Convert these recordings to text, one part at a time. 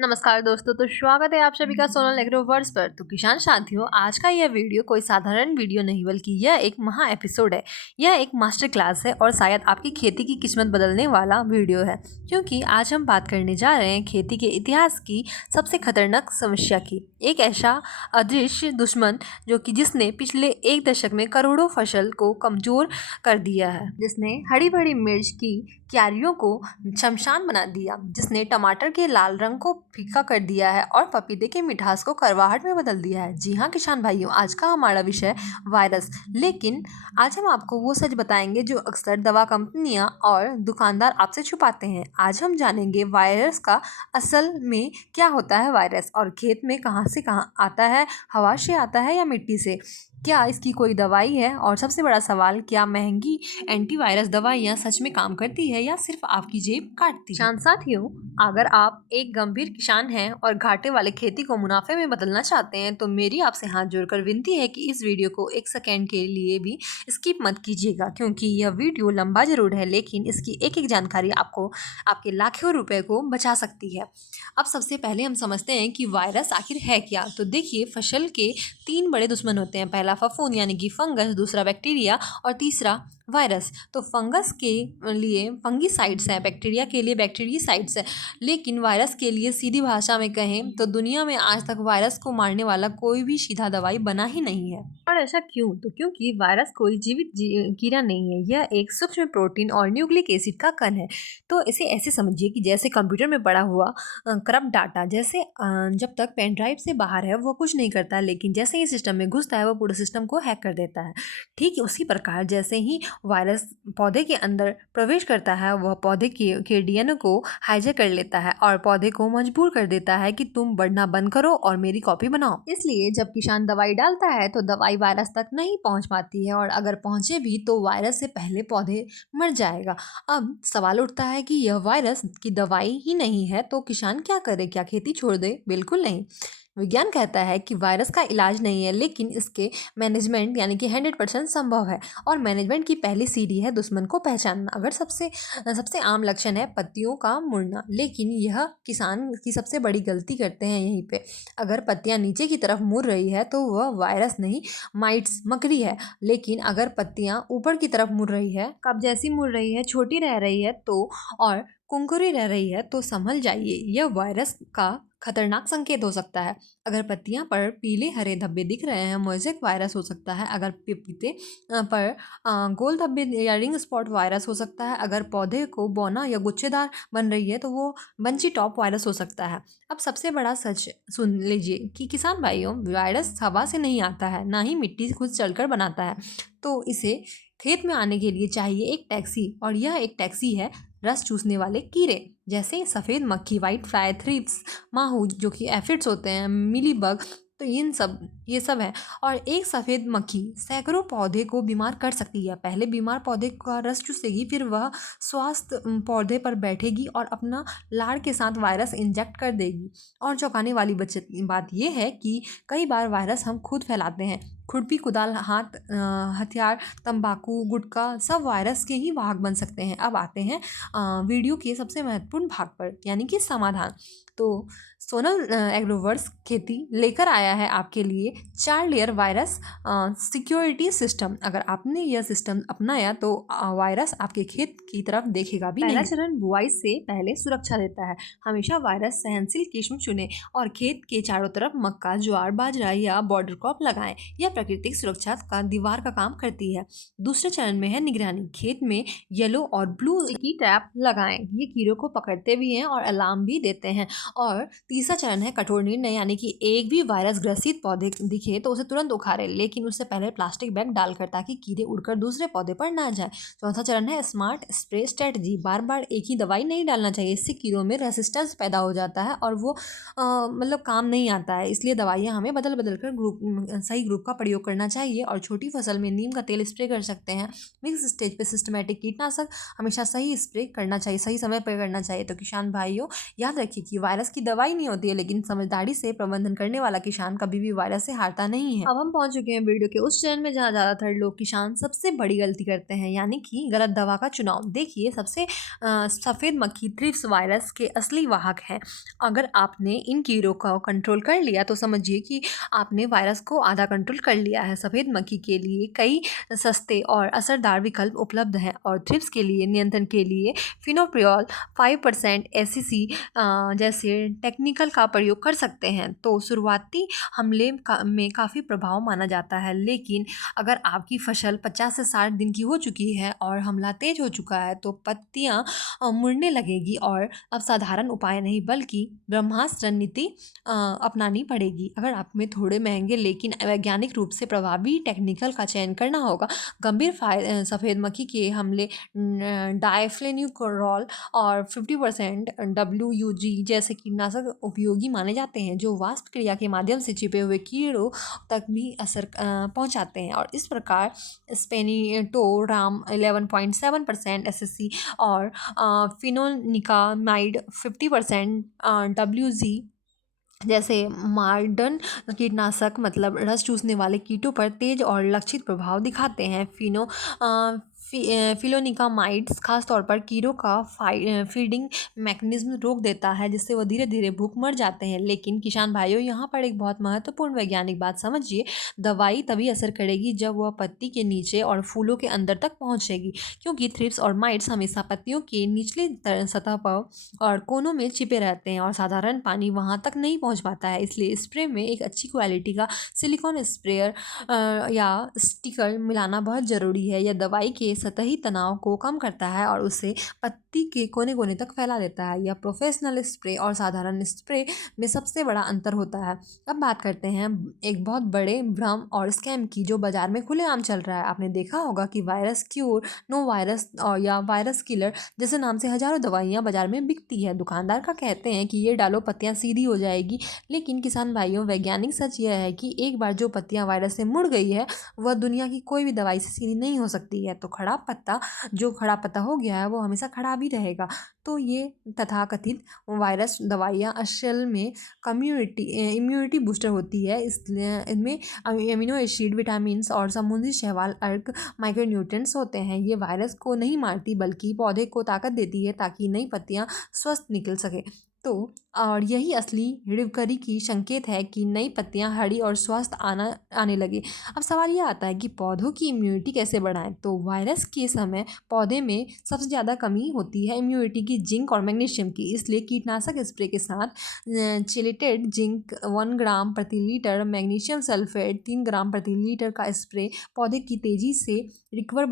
नमस्कार दोस्तों, तो स्वागत है आप सभी का सोनल एग्रोवर्स पर। तो किसान साथियों, आज का यह वीडियो कोई साधारण वीडियो नहीं बल्कि यह एक महा एपिसोड है। यह एक मास्टर क्लास है और शायद आपकी खेती की किस्मत बदलने वाला वीडियो है, क्योंकि आज हम बात करने जा रहे हैं खेती के इतिहास की सबसे खतरनाक समस्या की। एक ऐसा अदृश्य दुश्मन जो कि जिसने पिछले एक दशक में करोड़ों फसल को कमजोर कर दिया है, जिसने हरी भरी मिर्च की क्यारियों को शमशान बना दिया, जिसने टमाटर के लाल रंग को फीका कर दिया है और पपीते के मिठास को करवाहट में बदल दिया है। जी हाँ किसान भाइयों, आज का हमारा विषय वायरस। लेकिन आज हम आपको वो सच बताएंगे जो अक्सर दवा कंपनियां और दुकानदार आपसे छुपाते हैं। आज हम जानेंगे वायरस का असल में क्या होता है वायरस, और खेत में कहाँ से कहाँ आता है, हवा से आता है या मिट्टी से, क्या इसकी कोई दवाई है, और सबसे बड़ा सवाल, क्या महंगी एंटीवायरस दवाइयाँ सच में काम करती है या सिर्फ आपकी जेब काटती है। किसान साथियों, अगर आप एक गंभीर किसान हैं और घाटे वाले खेती को मुनाफे में बदलना चाहते हैं तो मेरी आपसे हाथ जोड़कर विनती है कि इस वीडियो को एक सेकेंड के लिए भी स्किप मत कीजिएगा, क्योंकि यह वीडियो लंबा जरूर है लेकिन इसकी एक एक जानकारी आपको आपके लाखों रुपए को बचा सकती है। अब सबसे पहले हम समझते हैं कि वायरस आखिर है क्या। तो देखिए, फसल के 3 बड़े दुश्मन होते हैं। पहला फफूंद यानी कि फंगस, दूसरा बैक्टीरिया और तीसरा वायरस। तो फंगस के लिए फंगीसाइड्स हैं, बैक्टीरिया के लिए बैक्टीरियासाइड्स हैं, लेकिन वायरस के लिए सीधी भाषा में कहें तो दुनिया में आज तक वायरस को मारने वाला कोई भी सीधा दवाई बना ही नहीं है। और ऐसा क्यों? तो क्योंकि वायरस कोई जीवित कीड़ा नहीं है, यह एक सूक्ष्म प्रोटीन और न्यूक्लिक एसिड का कण है। तो इसे ऐसे समझिए कि जैसे कंप्यूटर में पड़ा हुआ करप्ट डाटा, जैसे जब तक पेन ड्राइव से बाहर है वो कुछ नहीं करता, लेकिन जैसे ही सिस्टम में घुसता है वो पूरे सिस्टम को हैक कर देता है। ठीक उसी प्रकार जैसे ही वायरस पौधे के अंदर प्रवेश करता है, वह पौधे के डीएनए को हाईजैक कर लेता है और पौधे को मजबूर कर देता है कि तुम बढ़ना बंद करो और मेरी कॉपी बनाओ। इसलिए जब किसान दवाई डालता है तो दवाई वायरस तक नहीं पहुंच पाती है, और अगर पहुंचे भी तो वायरस से पहले पौधे मर जाएगा। अब सवाल उठता है कि यह वायरस की दवाई ही नहीं है तो किसान क्या करे? क्या खेती छोड़ दे? बिल्कुल नहीं। विज्ञान कहता है कि वायरस का इलाज नहीं है, लेकिन इसके मैनेजमेंट यानी कि 100% संभव है। और मैनेजमेंट की पहली सीढ़ी है दुश्मन को पहचानना। अगर सबसे आम लक्षण है पत्तियों का मुड़ना, लेकिन यह किसान की सबसे बड़ी गलती करते हैं यहीं पे। अगर पत्तियां नीचे की तरफ मुड़ रही है तो वह वायरस नहीं, माइट्स मकड़ी है। लेकिन अगर पत्तियां ऊपर की तरफ मुड़ रही है, कब जैसी मुड़ रही है, छोटी रह रही है तो, और कुंकुरी रह रही है तो समझ जाइए यह वायरस का खतरनाक संकेत हो सकता है। अगर पत्तियां पर पीले हरे धब्बे दिख रहे हैं, मोज़ेक वायरस हो सकता है। अगर पपीते पर गोल धब्बे या रिंग स्पॉट वायरस हो सकता है। अगर पौधे को बौना या गुच्छेदार बन रही है तो वो बंची टॉप वायरस हो सकता है। अब सबसे बड़ा सच सुन लीजिए कि किसान भाइयों, वायरस हवा से नहीं आता है, ना ही मिट्टी से खुद चलकर बनाता है। तो इसे खेत में आने के लिए चाहिए एक टैक्सी, और यह एक टैक्सी है रस चूसने वाले कीड़े, जैसे सफ़ेद मक्खी, वाइट फ्लाई, थ्रिप्स, माहू जो कि एफिड्स होते हैं, मिलीबग, तो ये सब है। और एक सफ़ेद मक्खी सैकड़ों पौधे को बीमार कर सकती है। पहले बीमार पौधे का रस चूसेगी, फिर वह स्वास्थ्य पौधे पर बैठेगी और अपना लाड़ के साथ वायरस इंजेक्ट कर देगी। और चौंकाने वाली बात यह है कि कई बार वायरस हम खुद फैलाते हैं। खुरपी, कुदाल, हथियार, तंबाकू, गुटखा, सब वायरस के ही वाहक बन सकते हैं। अब आते हैं वीडियो के सबसे महत्वपूर्ण भाग पर, यानी कि समाधान। तो सोनल एग्रोवर्स खेती लेकर आया है आपके लिए 4 लेयर वायरस सिक्योरिटी सिस्टम। अगर आपने यह सिस्टम अपनाया तो वायरस आपके खेत की तरफ देखेगा भी नहीं। पहला चरण बुआई से पहले सुरक्षा देता है। हमेशा वायरस सहनशील किस्म चुनें और खेत के चारों तरफ मक्का, ज्वार, बाजरा या बॉर्डर क्रॉप लगाएं। यह प्राकृतिक सुरक्षा का दीवार का काम करती है। दूसरे चरण में है निगरानी। खेत में येलो और ब्लू की ट्रैप लगाएं। ये कीड़ों को पकड़ते भी हैं और अलार्म भी देते हैं। और तीसरा चरण है कठोर निर्णय, यानी कि एक भी वायरस ग्रसित पौधे दिखे तो उसे तुरंत उखाड़े, लेकिन उससे पहले प्लास्टिक बैग डालकर, ताकि कीड़े उड़कर दूसरे पौधे पर ना जाए। चौथा चरण है स्मार्ट स्प्रे स्ट्रेटजी। बार बार एक ही दवाई नहीं डालना चाहिए, इससे कीड़ों में रेसिस्टेंस पैदा हो जाता है और वो मतलब काम नहीं आता है। इसलिए दवाइयाँ हमें बदल बदल कर सही ग्रुप का प्रयोग करना चाहिए और छोटी फसल में नीम का तेल स्प्रे कर सकते हैं। मिक्स स्टेज पे सिस्टमेटिक कीटनाशक हमेशा सही स्प्रे करना चाहिए, सही समय पर करना चाहिए। तो किसान भाइयों, याद रखिए कि वायरस की दवाई नहीं होती है, लेकिन समझदारी से प्रबंधन करने वाला किसान कभी भी वायरस से हारता नहीं है। अब हम पहुंच चुके हैं वीडियो के उस चरण में जहां ज्यादातर लोग किसान सबसे बड़ी गलती करते हैं, यानी कि गलत दवा का चुनाव। देखिए, सबसे सफेद मक्खी थ्रिप्स वायरस के असली वाहक हैं। अगर आपने इन कीड़ों को कंट्रोल कर लिया तो समझिए कि आपने वायरस को आधा कंट्रोल कर लिया है। सफेद मक्खी के लिए कई सस्ते और असरदार विकल्प उपलब्ध हैं और थ्रिप्स के लिए नियंत्रण के लिए फिनोप्रियोल 5% एससीसी जैसे टेक्निकल का प्रयोग कर सकते हैं। तो शुरुआती हमले में काफ़ी प्रभाव माना जाता है, लेकिन अगर आपकी फसल 50 से 60 दिन की हो चुकी है और हमला तेज हो चुका है तो पत्तियां मुड़ने लगेगी और अब साधारण उपाय नहीं बल्कि ब्रह्मास्त्र रणनीति अपनानी पड़ेगी। अगर आप में थोड़े महंगे लेकिन वैज्ञानिक रूप से प्रभावी टेक्निकल का चयन करना होगा। गंभीर सफ़ेद मक्खी के हमले डायफ्लेन्यूकोरॉल और 50% WUG जैसे कीटनाशक उपयोगी माने जाते हैं, जो वाष्प क्रिया के माध्यम से छिपे हुए कीड़ों तक भी असर पहुंचाते हैं। और इस प्रकार स्पेनिटोराम 11.7% एसएससी और फिनोनिकामाइड 50% WG जैसे मॉडर्न कीटनाशक मतलब रस चूसने वाले कीटों पर तेज और लक्षित प्रभाव दिखाते हैं। फिलोनिकामाइड्स खास तौर पर कीड़ों का फीडिंग मैकेनिज्म रोक देता है, जिससे वह धीरे धीरे भूख मर जाते हैं। लेकिन किसान भाइयों, यहाँ पर एक बहुत महत्वपूर्ण वैज्ञानिक बात समझिए। दवाई तभी असर करेगी जब वह पत्ती के नीचे और फूलों के अंदर तक पहुँचेगी, क्योंकि थ्रिप्स और माइट्स हमेशा पत्तियों के निचली सतह पर और कोनों में छिपे रहते हैं और साधारण पानी वहाँ तक नहीं पहुँच पाता है। इसलिए स्प्रे में एक अच्छी क्वालिटी का सिलिकॉन स्प्रेयर या स्टिकर मिलाना बहुत ज़रूरी है। यह दवाई के सतही तनाव को कम करता है और उसे पत्ती के कोने कोने तक फैला देता है। यह प्रोफेशनल स्प्रे और साधारण स्प्रे में सबसे बड़ा अंतर होता है। अब बात करते हैं एक बहुत बड़े भ्रम और स्कैम की, जो बाजार में खुलेआम चल रहा है। आपने देखा होगा कि वायरस क्योर, नो वायरस और या वायरस किलर जैसे नाम से हजारों दवाइयाँ बाजार में बिकती है। दुकानदार का कहते हैं कि ये डालो पत्तियाँ सीधी हो जाएगी, लेकिन किसान भाइयों, वैज्ञानिक सच यह है कि एक बार जो पत्तियाँ वायरस से मुड़ गई है वह दुनिया की कोई भी दवाई से सीधी नहीं हो सकती है। तो खड़ा पत्ता हो गया है वो हमेशा खराब ही रहेगा। तो ये तथाकथित वायरस दवाइयाँ असल में इम्यूनिटी बूस्टर होती है। इसलिए इनमें अमीनो एसिड, विटामिन और समुद्री शैवाल, अर्क, माइक्रोन्यूट्रिएंट्स होते हैं। ये वायरस को नहीं मारती बल्कि पौधे को ताकत देती है ताकि नई पत्तियाँ स्वस्थ निकल सके। तो और यही असली रिकवरी की संकेत है कि नई पत्तियां हरी और स्वस्थ आने लगे। अब सवाल यह आता है कि पौधों की इम्यूनिटी कैसे बढ़ाएं। तो वायरस के समय पौधे में सबसे ज़्यादा कमी होती है इम्यूनिटी की, जिंक और मैग्नीशियम की। इसलिए कीटनाशक स्प्रे के साथ चिलेटेड जिंक 1 ग्राम प्रति लीटर, मैग्नीशियम सल्फेट 3 ग्राम प्रति लीटर का स्प्रे पौधे की तेजी से रिकवर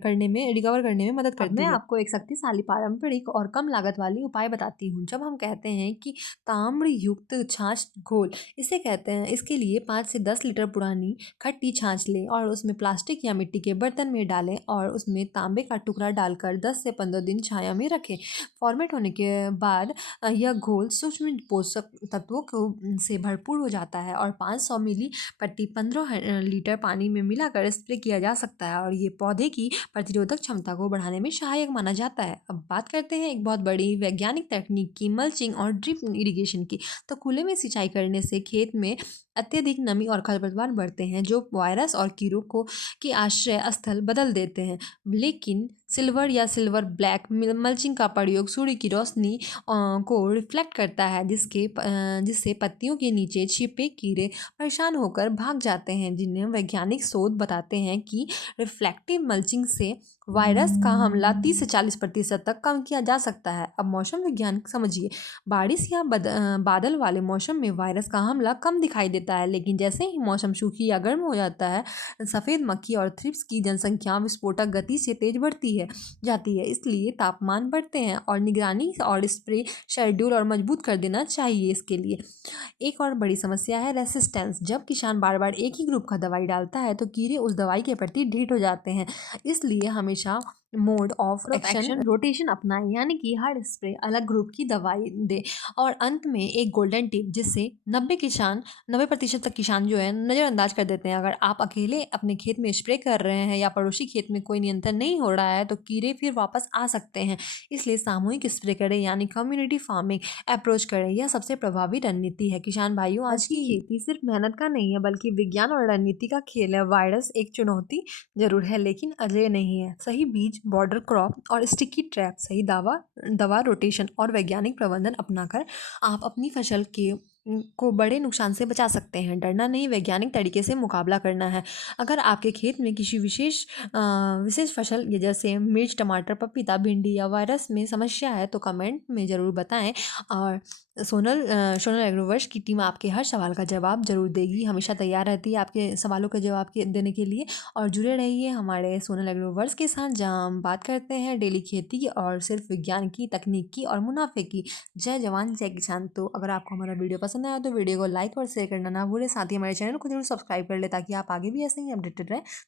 करने में मदद करती है। मैं आपको एक शक्तिशाली पारंपरिक और कम लागत वाली उपाय बताती हूँ। जब हम कहते हैं कि ताम्र युक्त छाछ घोल, इसे कहते हैं, इसके लिए 5 से 10 लीटर पुरानी खट्टी छाछ लें और उसमें प्लास्टिक या मिट्टी के बर्तन में डालें और उसमें तांबे का टुकड़ा डालकर 10 से 15 दिन छाया में रखें। फॉर्मेट होने के बाद यह घोल सूक्ष्म पोषक तत्वों से भरपूर हो जाता है और 500 मिली प्रति 15 लीटर पानी में मिलाकर स्प्रे किया जा सकता है और ये पौधे की प्रतिरोधक क्षमता को बढ़ाने में सहायक माना जाता है। अब बात करते हैं एक बहुत बड़ी वैज्ञानिक तकनीक की, मल्चिंग और ड्रिप इरिगेशन की। तो खुले में सिंचाई करने से खेत में अत्यधिक नमी और खरपतवार बढ़ते हैं, जो वायरस और कीड़ों को के आश्रय स्थल बदल देते हैं। लेकिन सिल्वर ब्लैक मल्चिंग का प्रयोग सूर्य की रोशनी को रिफ्लेक्ट करता है, जिससे पत्तियों के नीचे छिपे कीड़े परेशान होकर भाग जाते हैं, जिन्हें वैज्ञानिक शोध बताते हैं कि रिफ्लेक्टिव मल्चिंग से वायरस का हमला 30 से 40% तक कम किया जा सकता है। अब मौसम विज्ञान समझिए। बारिश या बादल वाले मौसम में वायरस का हमला कम दिखाई देता है, लेकिन जैसे ही मौसम सूखी या गर्म हो जाता है, सफ़ेद मक्खी और थ्रिप्स की जनसंख्या विस्फोटक गति से तेज बढ़ती जाती है। इसलिए तापमान बढ़ते हैं और निगरानी और स्प्रे शेड्यूल और मजबूत कर देना चाहिए। इसके लिए एक और बड़ी समस्या है रेसिस्टेंस। जब किसान बार बार एक ही ग्रुप का दवाई डालता है तो कीड़े उस दवाई के प्रति ढीठ हो जाते हैं। इसलिए हमेशा मोड ऑफ एक्शन रोटेशन अपनाएं, यानी कि हर स्प्रे अलग ग्रुप की दवाई दे। और अंत में एक गोल्डन टिप, जिससे 90% तक किसान जो है नज़रअंदाज कर देते हैं। अगर आप अकेले अपने खेत में स्प्रे कर रहे हैं या पड़ोसी खेत में कोई नियंत्रण नहीं हो रहा है, तो कीड़े फिर वापस आ सकते हैं। इसलिए सामूहिक स्प्रे करें, यानी कम्युनिटी फार्मिंग अप्रोच करें। यह सबसे प्रभावी रणनीति है। किसान भाइयों, आज की खेती सिर्फ मेहनत का नहीं है, बल्कि विज्ञान और रणनीति का खेल है। वायरस एक चुनौती जरूर है, लेकिन अजय नहीं है। सही बीज, बॉर्डर क्रॉप और स्टिकी ट्रैप, सही दवा रोटेशन और वैज्ञानिक प्रबंधन अपनाकर आप अपनी फसल के को बड़े नुकसान से बचा सकते हैं। डरना नहीं, वैज्ञानिक तरीके से मुकाबला करना है। अगर आपके खेत में किसी विशेष फसल जैसे मिर्च, टमाटर, पपीता, भिंडी या वायरस में समस्या है, तो कमेंट में ज़रूर बताएं। और सोनल एग्रोवर्स की टीम आपके हर सवाल का जवाब जरूर देगी, हमेशा तैयार रहती है आपके सवालों के जवाब देने के लिए। और जुड़े रहिए हमारे सोनल एग्रोवर्स के साथ, जहां हम बात करते हैं डेली खेती की और सिर्फ विज्ञान की, तकनीक की और मुनाफे की। जय जवान जय किसान। तो अगर आपको हमारा वीडियो पसंद आया तो वीडियो को लाइक और शेयर करना ना भूलें। साथ ही हमारे चैनल को जरूर सब्सक्राइब कर ले, ताकि आप आगे भी ऐसे ही अपडेटेड रहें।